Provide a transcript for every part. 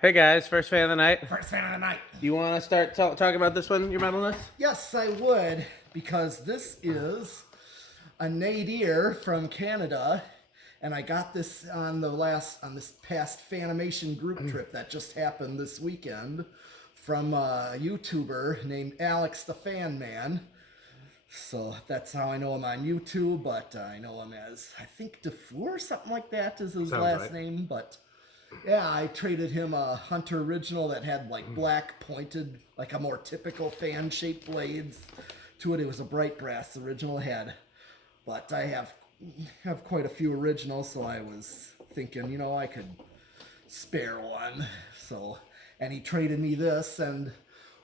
Hey guys, first fan of the night. First fan of the night. You want to start talking about this one, your medal list? Yes, I would, because this is a Nadair from Canada, and I got this on this past Fanimation group trip that just happened this weekend from a YouTuber named Alex the Fan Man. So that's how I know him on YouTube, but I know him as, I think, Defour, something like that is his Sounds last right. name, but yeah, I traded him a Hunter original that had like black pointed, like a more typical fan-shaped blades to it. It was a bright brass original head, but I have quite a few originals, so I was thinking, I could spare one. So, and he traded me this, and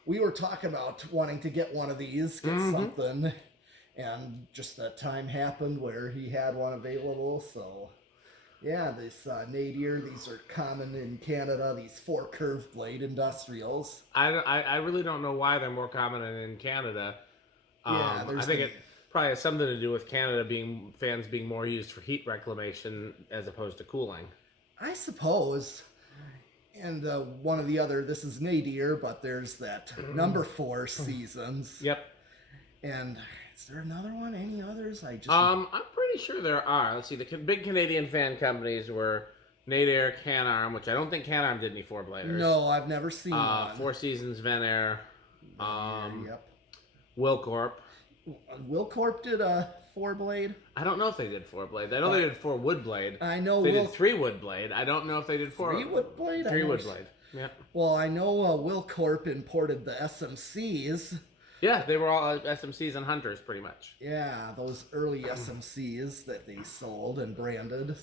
we were talking about wanting to get one of these, get something, and just that time happened where he had one available, so. Yeah, this Nadair, these are common in Canada, these 4 curved blade industrials. I really don't know why they're more common in Canada. Yeah, I think it probably has something to do with Canada fans being more used for heat reclamation as opposed to cooling. I suppose. And one of the other, this is Nadair, but there's that number 4 seasons. Yep. And is there another one? Any others? I'm pretty sure there are. Let's see. The big Canadian fan companies were Nadair, Canarm, which I don't think Canarm did any 4-bladers. No, I've never seen one. 4 Seasons, Venair, Yep. Wilcorp. Wilcorp did a 4-blade. I don't know if they did 4-blade. I know they did 4 wood blade. I know they did 3 wood blade. I don't know if they did 4 3 wood blade. 3 wood blade. Yeah. Well, I know Wilcorp imported the SMCs. Yeah, they were all SMCs and Hunters, pretty much. Yeah, those early SMCs that they sold and branded.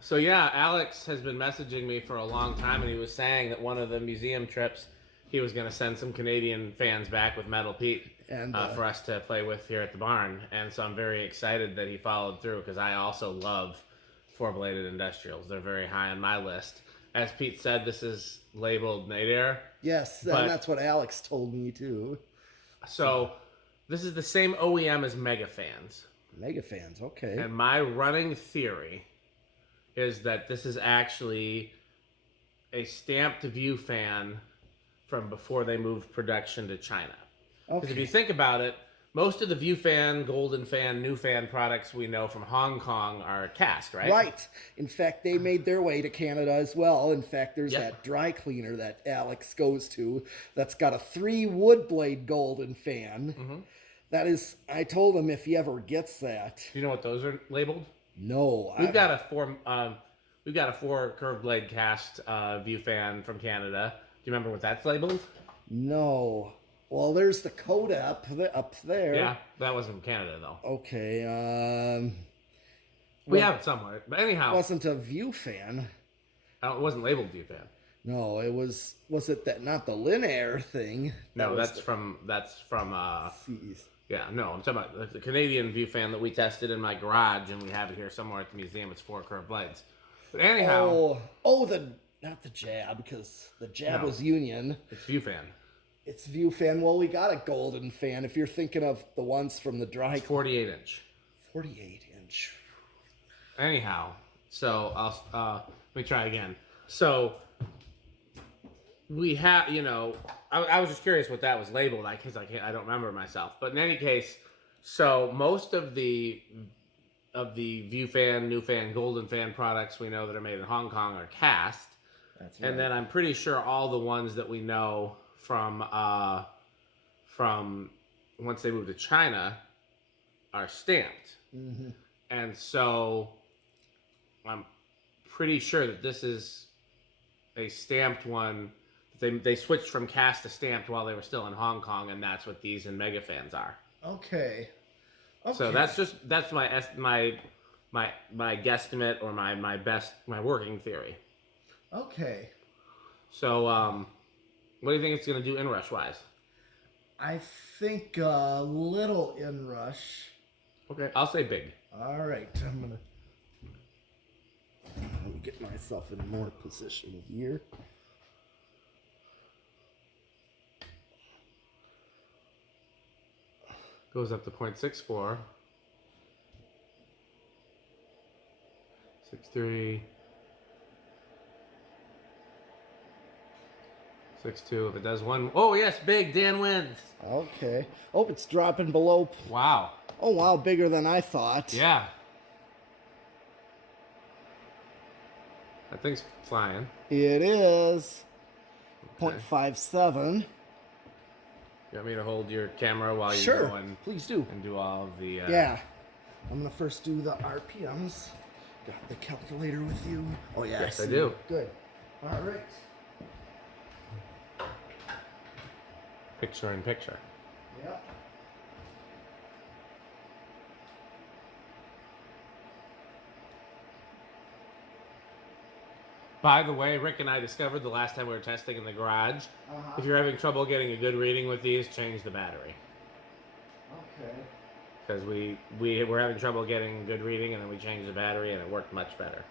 So yeah, Alex has been messaging me for a long time, and he was saying that one of the museum trips, he was going to send some Canadian fans back with Metal Pete and for us to play with here at the barn. And so I'm very excited that he followed through, because I also love 4-bladed industrials. They're very high on my list. As Pete said, this is labeled Nadair. Yes, and that's what Alex told me too. So this is the same OEM as Mega Fans. Mega Fans, okay. And my running theory is that this is actually a stamped View fan from before they moved production to China. Because if you think about it, most of the View fan, Golden fan, New fan products we know from Hong Kong are cast, right? Right. In fact, they made their way to Canada as well. In fact, there's that dry cleaner that Alex goes to that's got a 3 wood blade Golden fan. That is, I told him if he ever gets that. Do you know what those are labeled? No. We've got a 4 curved blade cast View fan from Canada. Do you remember what that's labeled? No. Well, there's the Coda up there. Yeah, that was from Canada, though. Okay. We have it somewhere. But anyhow. It wasn't a View fan. It wasn't labeled View fan. No, it was it that, not the Linear thing? No, that's from C's. Yeah, no, I'm talking about the Canadian View fan that we tested in my garage, and we have it here somewhere at the museum. It's 4 curved blades. But anyhow. Not the Jab, because the Jab was Union. It's View fan. It's View fan. Well, we got a Golden fan. If you're thinking of the ones from the dry... It's 48-inch. 48-inch. Anyhow, so let me try again. So we have, I was just curious what that was labeled, because I don't remember myself. But in any case, so most of the View fan, New fan, Golden fan products we know that are made in Hong Kong are cast. That's right. And then I'm pretty sure all the ones that we know from once they moved to China are stamped. And so I'm pretty sure that this is a stamped one. They switched from cast to stamped while they were still in Hong Kong, and that's what these and Mega Fans are. Okay. So that's my guesstimate, or my working theory. Okay. So what do you think it's going to do inrush wise? I think a little inrush. Okay, I'll say big. All right, let me get myself in more position here. Goes up to 0.64. 6.3. 6.2. If it does one, oh yes, big. Dan wins. Okay. Oh, it's dropping below. Wow. Oh, wow, bigger than I thought. Yeah. That thing's flying. It is. Okay. 0.57. You want me to hold your camera while you Sure, go and please do. do all of the? Yeah. I'm gonna first do the RPMs. Got the calculator with you. Oh yeah. Yes, I see. do. Good. All right. Picture in picture. Yep. By the way, Rick and I discovered the last time we were testing in the garage, if you're having trouble getting a good reading with these, change the battery. Okay. Because we were having trouble getting good reading, and then we changed the battery, and it worked much better.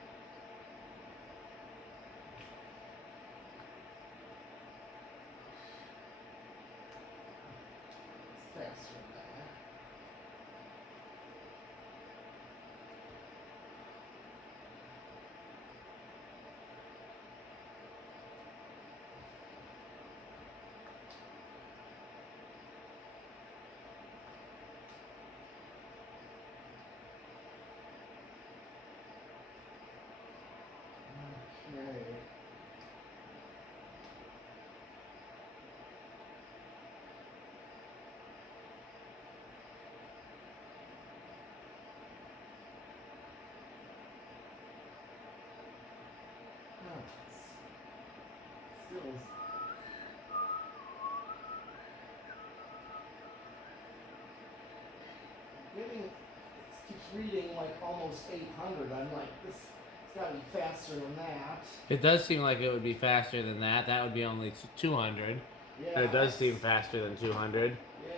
Okay. Still getting, it keeps reading like almost 800. I'm like, this, it's got to be faster than that. It does seem like it would be faster than that. That would be only 200. Yeah. And it does seem faster than 200.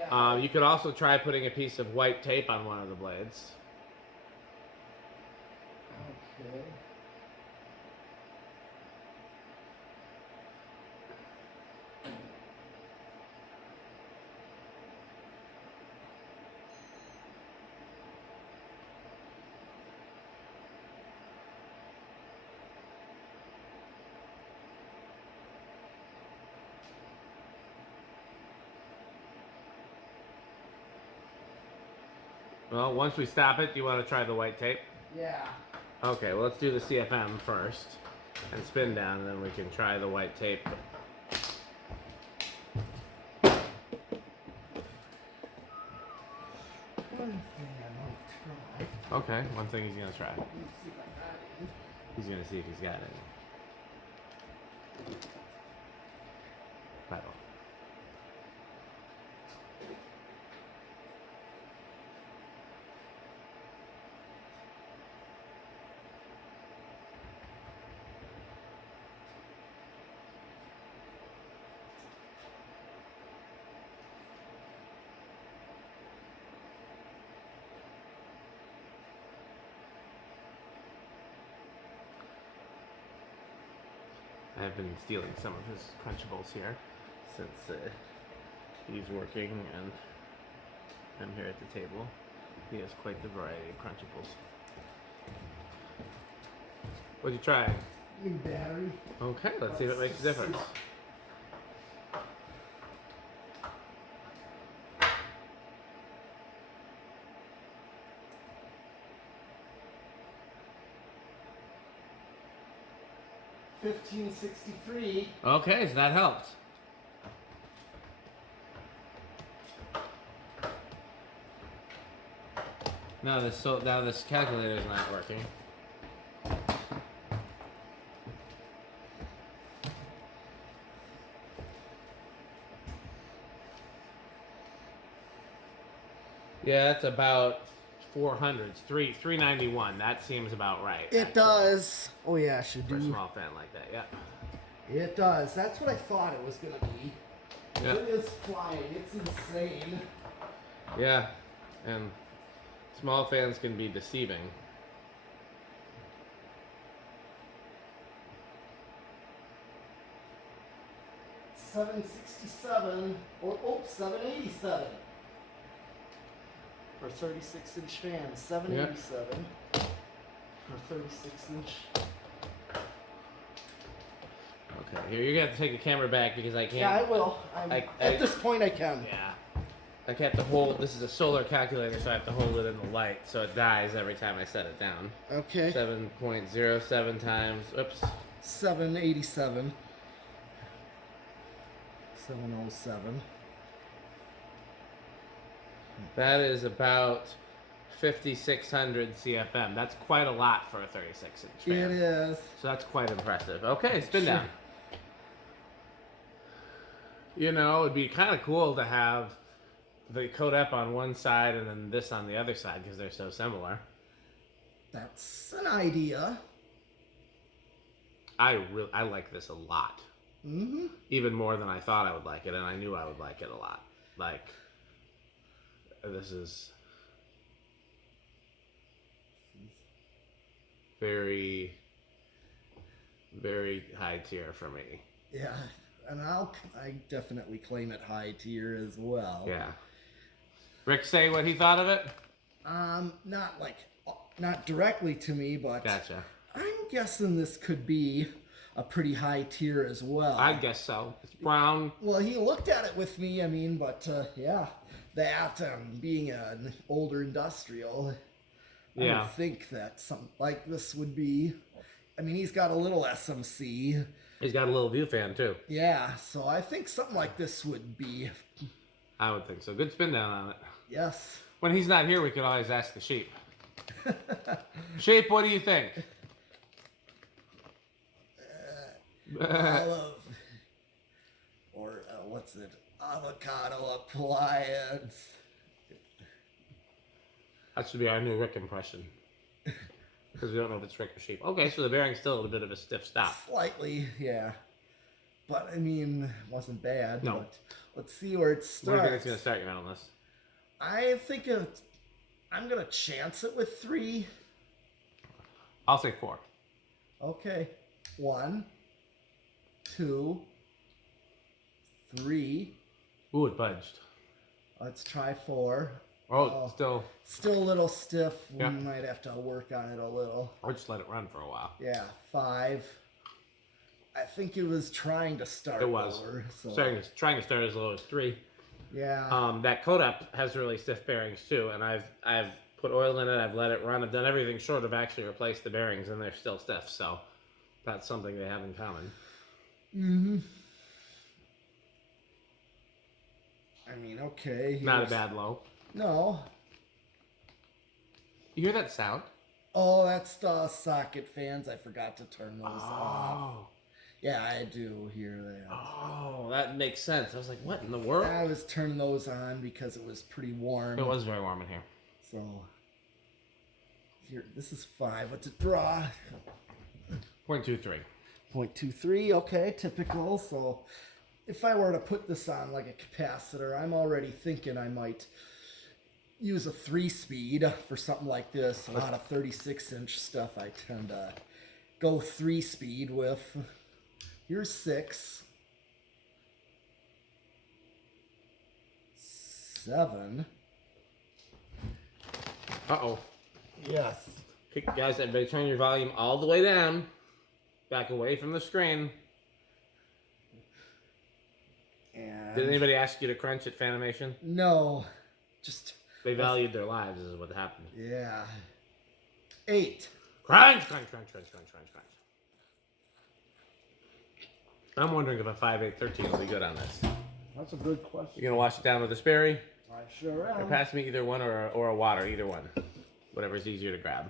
Yeah. You could also try putting a piece of white tape on one of the blades. Okay. Well, once we stop it, do you want to try the white tape? Yeah. Okay, well, let's do the CFM first and spin down, and then we can try the white tape. Okay, one thing he's gonna try. He's gonna see if he's got it. Metal. I've been stealing some of his Crunchables here since he's working and I'm here at the table. He has quite the variety of Crunchables. What'd you try? New battery. Okay, let's see if it makes a difference. $15.63. Okay, so that helped. Now this calculator is not working. Yeah, that's about 400. 391. That seems about right. It actually. does. Oh yeah, I should For a do. small fan like that, yeah. It does. That's what I thought it was gonna be. Yeah. It is flying. It's insane. Yeah, and small fans can be deceiving. $767 or 787 for 36-inch fan. 787 for 36-inch. Okay, here. You're gonna have to take the camera back because I can't. Yeah, I will. At this point, I can. Yeah. I have to hold. This is a solar calculator, so I have to hold it in the light, so it dies every time I set it down. Okay. 7.07 times. Oops. 787. 707. That is about 5,600 CFM. That's quite a lot for a 36-inch fan. It is. So that's quite impressive. Okay, spin down. You know, it'd be kind of cool to have the codep on one side and then this on the other side because they're so similar. That's an idea. I like this a lot. Mm-hmm. Even more than I thought I would like it, and I knew I would like it a lot. Like, this is very, very high tier for me. Yeah, and I definitely claim it high tier as well. Yeah. Rick say what he thought of it? Not directly to me, but Gotcha. I'm guessing this could be a pretty high tier as well. I guess so. It's brown. Well, he looked at it with me, but yeah, that being an older industrial, I Yeah. would think that something like this would be. He's got a little SMC. He's got a little view fan too. Yeah, so I think something like this would be. I would think so. Good spin down on it. Yes. When he's not here, we could always ask the sheep. Sheep, what do you think? Olive, or what's it? Avocado appliance. That should be our new Rick impression. Because we don't know if it's Rick or sheep. Okay, so the bearing's still a bit of a stiff stop. Slightly, yeah. But it wasn't bad. No. But let's see where it starts. Where do you think it's going to start your on this? I think I'm gonna chance it with 3. I'll say 4. Okay. 1, 2, 3. Ooh, it budged. Let's try 4. Oh, Still a little stiff. Yeah. We might have to work on it a little. Or just let it run for a while. Yeah, 5. I think it was trying to start It was. lower. So. Trying to start as low as 3. Yeah. That codep has really stiff bearings too, and I've put oil in it, I've let it run, I've done everything short of actually replace the bearings, and they're still stiff, so that's something they have in common. Mm-hmm. Okay. Not a bad low. No. You hear that sound? Oh, that's the socket fans. I forgot to turn those off. Oh. Yeah, I do hear that. Oh, that makes sense. I was like, what in the world? I was turning those on because it was pretty warm. It was very warm in here. So, here, this is 5. What's it draw? 0.23. 0.23, okay, typical. So, if I were to put this on like a capacitor, I'm already thinking I might use a 3-speed for something like this. A lot of 36-inch stuff I tend to go 3-speed with. Here's 6. 7. Uh-oh. Yes. Okay, guys, everybody turn your volume all the way down. Back away from the screen. And Did anybody ask you to crunch at Fanimation? no, just They valued their lives, is what happened. yeah. 8. Crunch, crunch, crunch, crunch, crunch, crunch, crunch. I'm wondering if a 5.813 will be good on this. That's a good question. You gonna wash it down with a Sperry? I sure Or am. pass me either one or a water, either one. Whatever's easier to grab.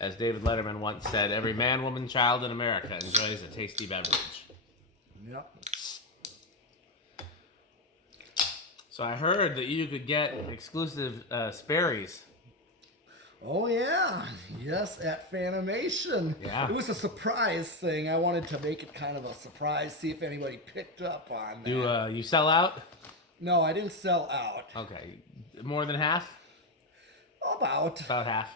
As David Letterman once said, every man, woman, child in America enjoys a tasty beverage. Yep. So I heard that you could get exclusive Sperry's. Oh yeah, yes, at Fanimation. Yeah. It was a surprise thing. I wanted to make it kind of a surprise, see if anybody picked up on that. You sell out? No, I didn't sell out. Okay. More than half? About. About half.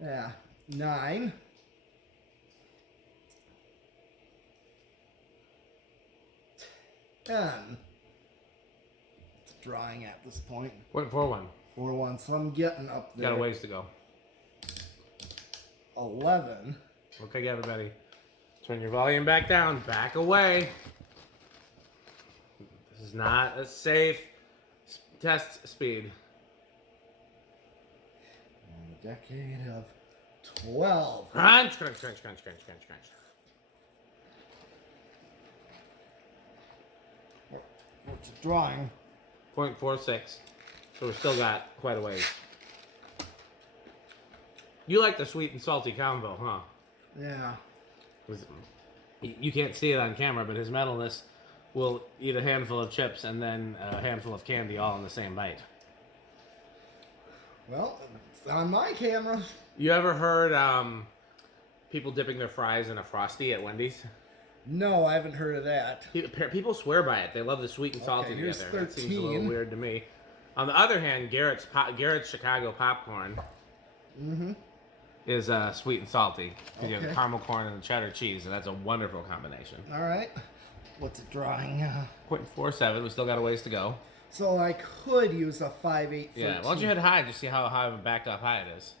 Yeah. 9. 10. It's drawing at this point. 0.41. 4-1, so I'm getting up there. Got a ways to go. 11. Okay, everybody. Turn your volume back down. Back away. This is not a safe test speed. And a decade of 12. Crunch, crunch, crunch, crunch, crunch, crunch, crunch. What's it drawing? 0.46. So we still got quite a ways. You like the sweet and salty combo, huh? Yeah. You can't see it on camera, but his metalness will eat a handful of chips and then a handful of candy all in the same bite. Well, it's on my camera. You ever heard people dipping their fries in a Frosty at Wendy's? No, I haven't heard of that. People swear by it. They love the sweet and salty Okay, here's together. That seems a 13. little weird to me. On the other hand, Garrett's Chicago popcorn is sweet and salty. You have the caramel corn and the cheddar cheese, and that's a wonderful combination. All right. What's it drawing? 0.47. We still got a ways to go. So I could use a 5.8. Yeah. Why don't you hit high just see how high of a backed up high it is?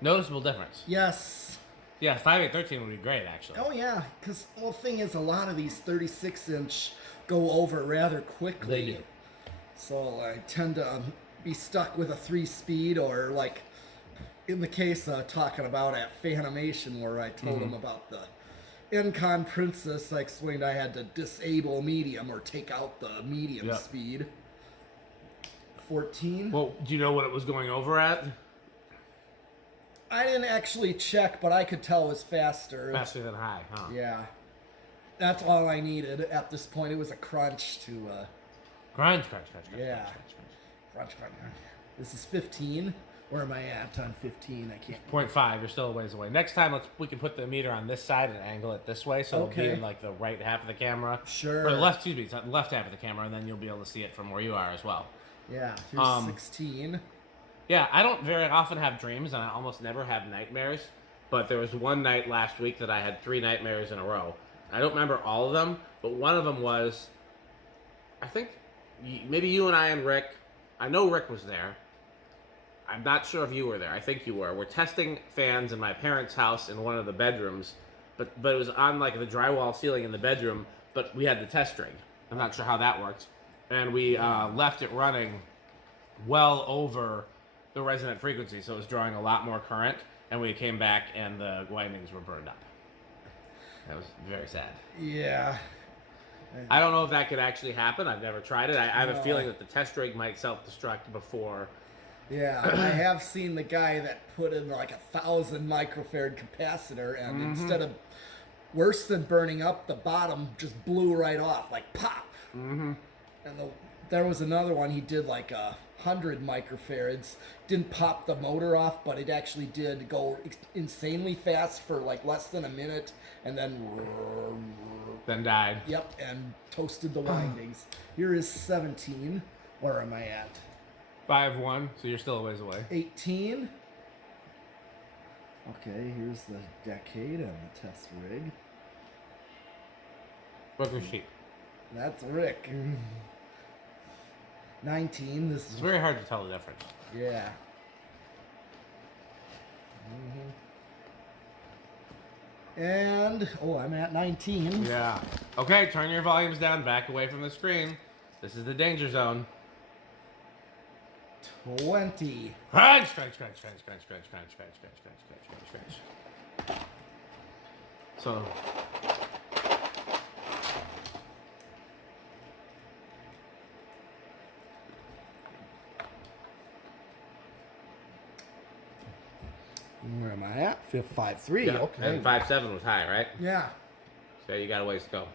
Noticeable difference. Yes. Yeah, 5.813 would be great, actually. Oh, yeah. Because, well, the thing is, a lot of these 36-inch go over rather quickly. They do. So I tend to be stuck with a 3-speed, or like in the case talking about at Fanimation, where I told him about the Encon Princess, I explained I had to disable medium or take out the medium speed. 14. Well, do you know what it was going over at? I didn't actually check, but I could tell it was faster. Faster than high, huh? Yeah. That's all I needed at this point. It was a crunch to... Crunch, crunch, crunch, crunch, Yeah. crunch, crunch, crunch. Crunch. This is 15. Where am I at on 15? I can't... 0.5, you're still a ways away. Next time, we can put the meter on this side and angle it this way, so it'll be in like the right half of the camera. Sure. Or the left, excuse me, it's the left half of the camera, and then you'll be able to see it from where you are as well. Yeah, here's 16. Yeah, I don't very often have dreams, and I almost never have nightmares. But there was one night last week that I had 3 nightmares in a row. I don't remember all of them, but one of them was, I think, maybe you and I and Rick. I know Rick was there. I'm not sure if you were there. I think you were. We're testing fans in my parents' house in one of the bedrooms, but it was on like the drywall ceiling in the bedroom, but we had the test rig. I'm not sure how that worked. And we left it running well over the resonant frequency, so it was drawing a lot more current, and we came back and the windings were burned up. That was very sad. Yeah. I don't know if that could actually happen. I've never tried it. I have a feeling that the test rig might self-destruct before. Yeah, I have seen the guy that put in like 1,000 microfarad capacitor, and instead of worse than burning up, the bottom just blew right off, like pop. And there was another one, he did like 100 microfarads, didn't pop the motor off, but it actually did go insanely fast for like less than a minute, and then died. Yep, and toasted the windings. Here is 17. Where am I at? 5-1, so you're still a ways away. 18. Okay, here's the decade and the test rig. Booker sheet. That's Rick. 19. This It's is very hard to tell the difference. yeah. And I'm at 19. Yeah. Okay, turn your volumes down, back away from the screen. This is the danger zone. 20. Crunch, crunch, crunch, crunch, crunch, crunch, crunch, crunch, crunch, crunch, crunch, crunch, crunch. So Where am I at? 5.3. yeah. Okay. And 5.7 was high, right? Yeah. So you got a ways to go.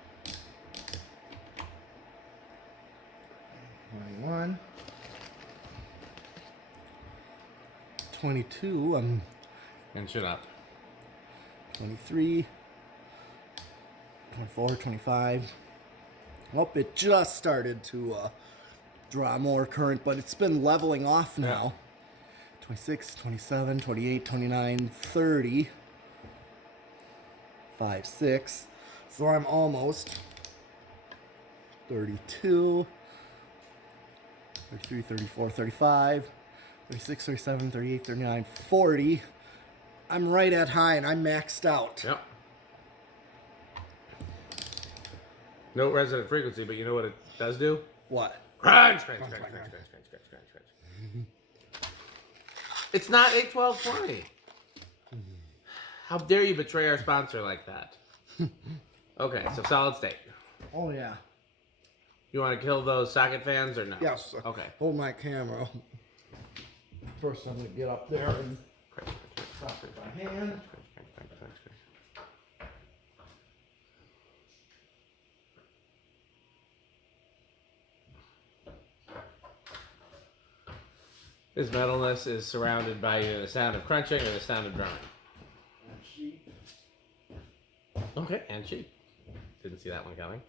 21. 22. And shut up. 23. 24, 25. Oh, it just started to draw more current, but it's been leveling off now. 26, 27, 28, 29, 30. 5, 6. So I'm almost 32, 33, 34, 35, 36, 37, 38, 39, 40. I'm right at high, and I'm maxed out. Yep. No resonant frequency, but you know what it does do? What? Crunch, crunch, crunch, crunch, crunch, crunch, crunch, crunch, crunch. It's not 81220. How dare you betray our sponsor like that? Okay, so solid state. Oh, yeah. You want to kill those socket fans or no? Yes. Okay. Hold my camera. First, I'm going to get up there and stop with my hand. His metalness is surrounded by either the sound of crunching or the sound of drumming. And sheep. Okay, and sheep. Didn't see that one coming.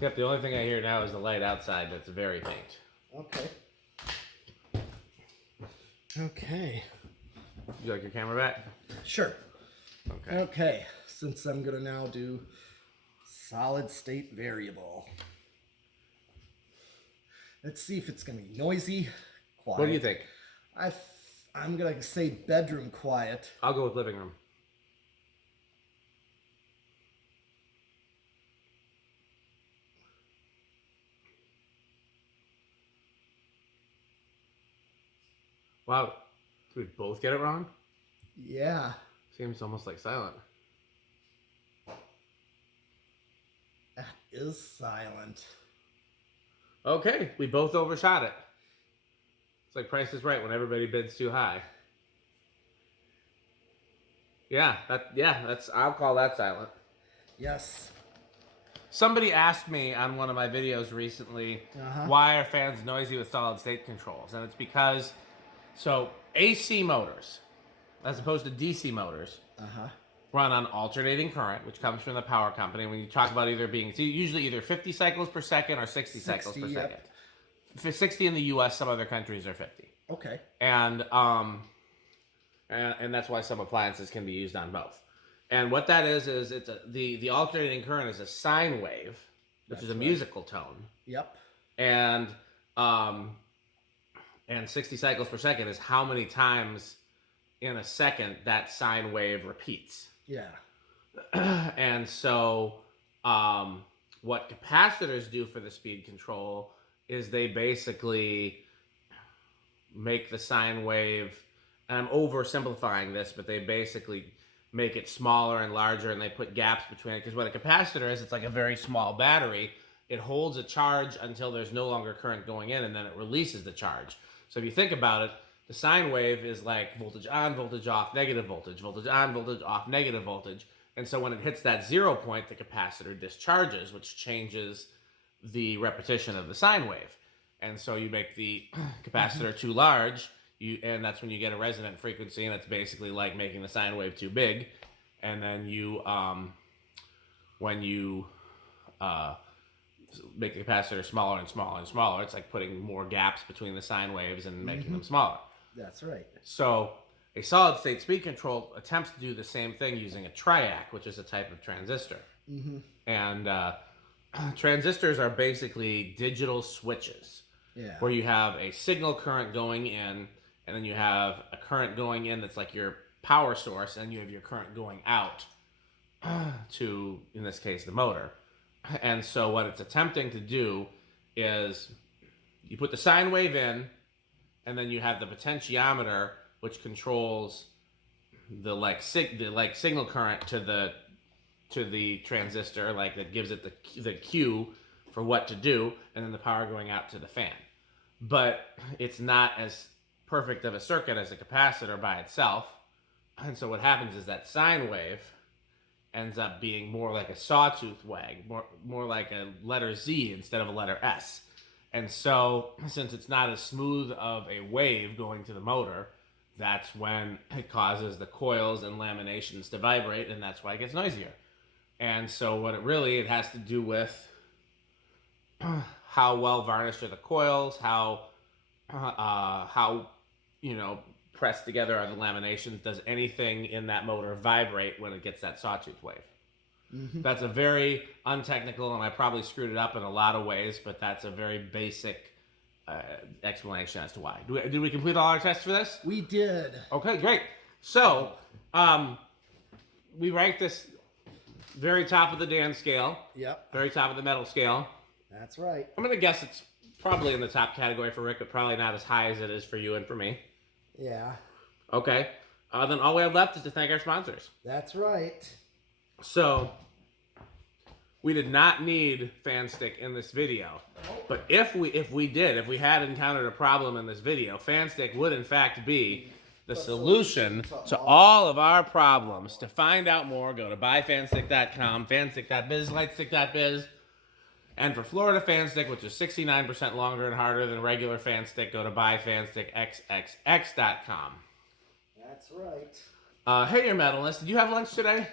Yep, the only thing I hear now is the light outside that's very faint. Okay. Okay. You like your camera back? Sure. Okay. Okay. Since I'm going to now do solid state variable. Let's see if it's going to be noisy, quiet. What do you think? I'm going to say bedroom quiet. I'll go with living room. Wow. Did we both get it wrong? Yeah. Seems almost like silent. That is silent. Okay, we both overshot it. It's like Price is Right when everybody bids too high. Yeah, I'll call that silent. Yes. Somebody asked me on one of my videos recently, why are fans noisy with solid state controls? And it's because, so AC motors, as opposed to DC motors, run on alternating current, which comes from the power company. When you talk about either being, it's usually either 50 cycles per second or 60 cycles per second. For 60 in the U.S., some other countries are 50. Okay. And that's why some appliances can be used on both. And what that is it's the alternating current is a sine wave, which is a musical tone. Yep. And 60 cycles per second is how many times in a second that sine wave repeats. Yeah. And so what capacitors do for the speed control is they basically make the sine wave, and I'm oversimplifying this, but they basically make it smaller and larger, and they put gaps between it. Because what a capacitor is, it's like a very small battery. It holds a charge until there's no longer current going in, and then it releases the charge. So if you think about it, the sine wave is like voltage on, voltage off, negative voltage, voltage on, voltage off, negative voltage. And so when it hits that 0 point, the capacitor discharges, which changes the repetition of the sine wave. And so you make the capacitor too large, and that's when you get a resonant frequency, and it's basically like making the sine wave too big. And then you, when you make the capacitor smaller and smaller and smaller, it's like putting more gaps between the sine waves and making them smaller. That's right. So a solid state speed control attempts to do the same thing using a triac, which is a type of transistor. And transistors are basically digital switches. Yeah. Where you have a signal current going in, and then you have a current going in that's like your power source, and you have your current going out to, in this case, the motor. And so what it's attempting to do is you put the sine wave in, and then you have the potentiometer, which controls the signal current to the transistor, like that gives it the cue for what to do, and then the power going out to the fan. But it's not as perfect of a circuit as a capacitor by itself. And so what happens is that sine wave ends up being more like a sawtooth wag, more like a letter Z instead of a letter S. And so since it's not as smooth of a wave going to the motor, that's when it causes the coils and laminations to vibrate, and that's why it gets noisier. And so what it has to do with how well varnished are the coils, how pressed together are the laminations. Does anything in that motor vibrate when it gets that sawtooth wave? That's a very untechnical, and I probably screwed it up in a lot of ways, but that's a very basic explanation as to why. Did we complete all our tests for this? We did. Okay, great. So, we ranked this very top of the Dan scale. Yep. Very top of the metal scale. That's right. I'm going to guess it's probably in the top category for Rick, but probably not as high as it is for you and for me. Yeah. Okay. Then all we have left is to thank our sponsors. That's right. So, we did not need fan stick in this video. But if we had encountered a problem in this video, fan stick would in fact be the solution to all of our problems. To find out more, go to buyfanstick.com, fanstick.biz, lightstick.biz. And for Florida fan stick, which is 69% longer and harder than regular fan stick, go to buyfanstickxxx.com. That's right. Hey, your metalist, did you have lunch today?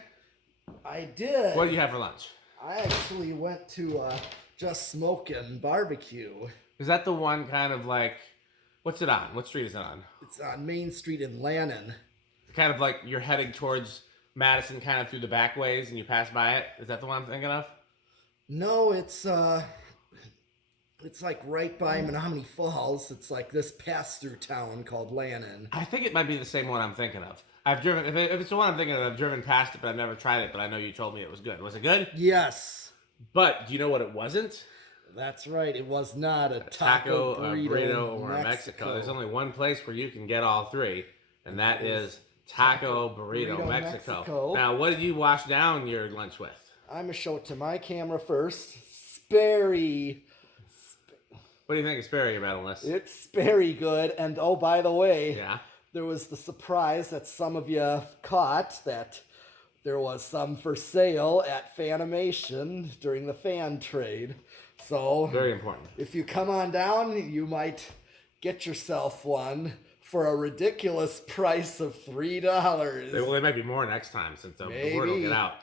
I did. What did you have for lunch? I actually went to Just Smokin' Barbecue. Is that the one kind of like, what's it on? What street is it on? It's on Main Street in Lannon. Kind of like you're heading towards Madison kind of through the back ways and you pass by it? Is that the one I'm thinking of? No, it's like right by Menominee Falls. It's like this pass-through town called Lannon. I think it might be the same one I'm thinking of. I've driven, if it's the one I'm thinking of, I've driven past it, but I've never tried it, but I know you told me it was good. Was it good? Yes. But do you know what it wasn't? That's right. It was not a Taco, burrito, or Mexico. There's only one place where you can get all three, and that is Taco Burrito Mexico. Now, what did you wash down your lunch with? I'm going to show it to my camera first. Sperry. What do you think of Sperry, your medalist? It's very good. And oh, by the way, yeah, there was the surprise that some of you caught that there was some for sale at Fanimation during the fan trade. So very important. If you come on down, you might get yourself one for a ridiculous price of $3. Well, they might be more next time since the word will get out.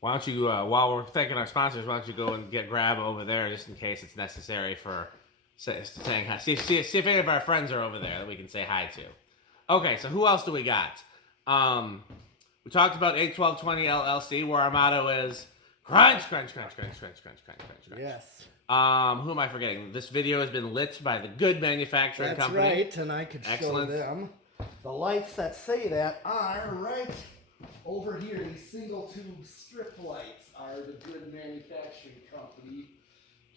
Why don't you, while we're thanking our sponsors, why don't you go and grab over there just in case it's necessary for saying hi. See if any of our friends are over there that we can say hi to. Okay, so who else do we got? We talked about 81220 LLC, where our motto is crunch, crunch, crunch, crunch, crunch, crunch, crunch, crunch, crunch. Yes. Who am I forgetting? This video has been lit by the Good Manufacturing Company. That's right, and I could show them. The lights that say that are right over here. These single tube strip lights are the Good Manufacturing Company.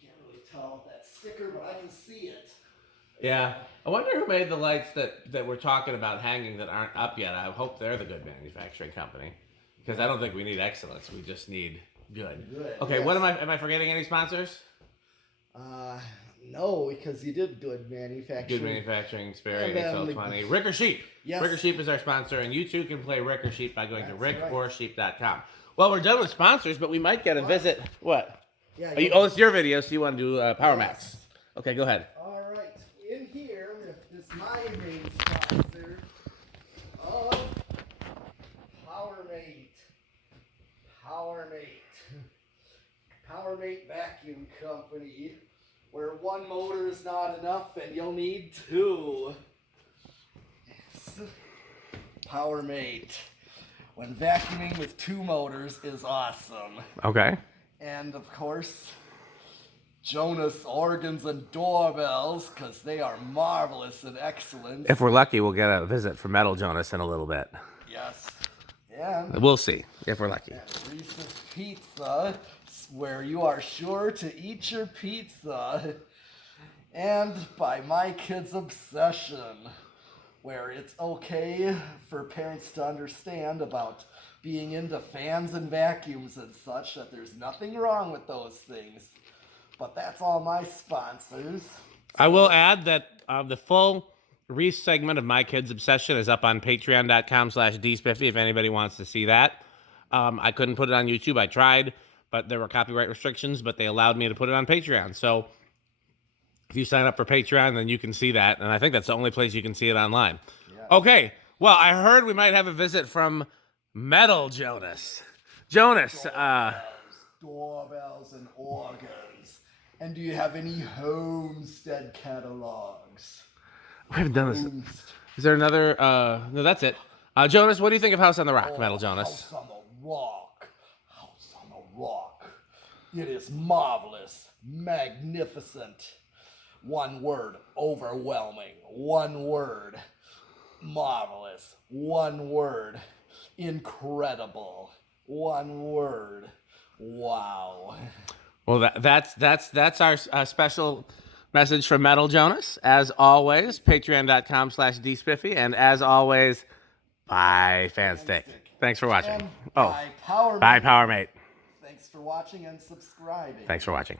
Can't really tell that sticker, but I can see it. Yeah. I wonder who made the lights that we're talking about hanging that aren't up yet. I hope they're the Good Manufacturing Company. Because I don't think we need excellence. We just need good. Okay, yes. What am I forgetting any sponsors? No, because you did Good Manufacturing. Good Manufacturing, Sperry, XL20. Rick or Sheep. Yes. Rick or Sheep is our sponsor, and you too can play Rick or Sheep by going to rickorsheep.com. Well, we're done with sponsors, but we might get a visit. What? Yeah. It's your video, so you want to do Power Max. Okay, go ahead. All right. In here is my main sponsor of PowerMate. PowerMate Vacuum Company, where one motor is not enough and you'll need two. Yes. PowerMate, when vacuuming with two motors, is awesome. Okay. And of course, Jonas organs and doorbells, because they are marvelous and excellent. If we're lucky, we'll get a visit from Metal Jonas in a little bit. Yes. And we'll see if we're lucky. Reese's Pizza, where you are sure to eat your pizza. And by My Kids Obsession, where it's okay for parents to understand about being into fans and vacuums and such, that there's nothing wrong with those things. But that's all my sponsors. I will add that the full Reese segment of My Kids Obsession is up on patreon.com/dspiffy if anybody wants to see that. I couldn't put it on YouTube. I tried, but there were copyright restrictions, but they allowed me to put it on Patreon. So if you sign up for Patreon, then you can see that. And I think that's the only place you can see it online. Yeah. Okay. Well, I heard we might have a visit from Metal Jonas. Jonas. Doorbells and organs. And do you have any homestead catalogs? We haven't done this. Is there another? No, that's it. Jonas, what do you think of House on the Rock, Metal Jonas? House on the Rock. House on the Rock. It is marvelous, magnificent. One word, overwhelming. One word, marvelous. One word, incredible. One word, wow. Well, that's our special message from Metal Jonas. As always, patreon.com/dspiffy. And as always, bye, Fanstick. Thanks for watching. And bye, Power bye, Mate. Power Mate. Thanks for watching and subscribing. Thanks for watching.